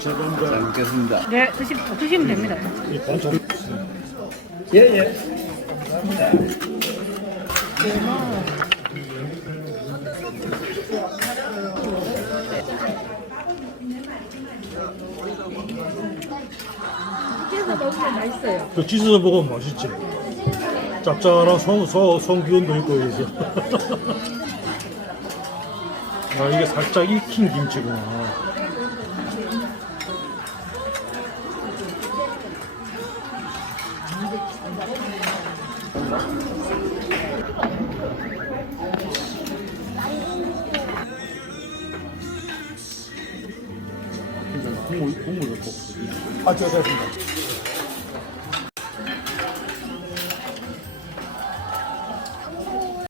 잘 먹겠습니다. 네, 드시, 드시면 됩니다. 이 반찬 예, 예. 그 찢어서 먹으면 맛있지. 짭짤한 송, 소, 송기운도 있고 그래서. 아 이게 살짝 익힌 김치구나. 국물 국물 넣고. 아, 저 됐습니다.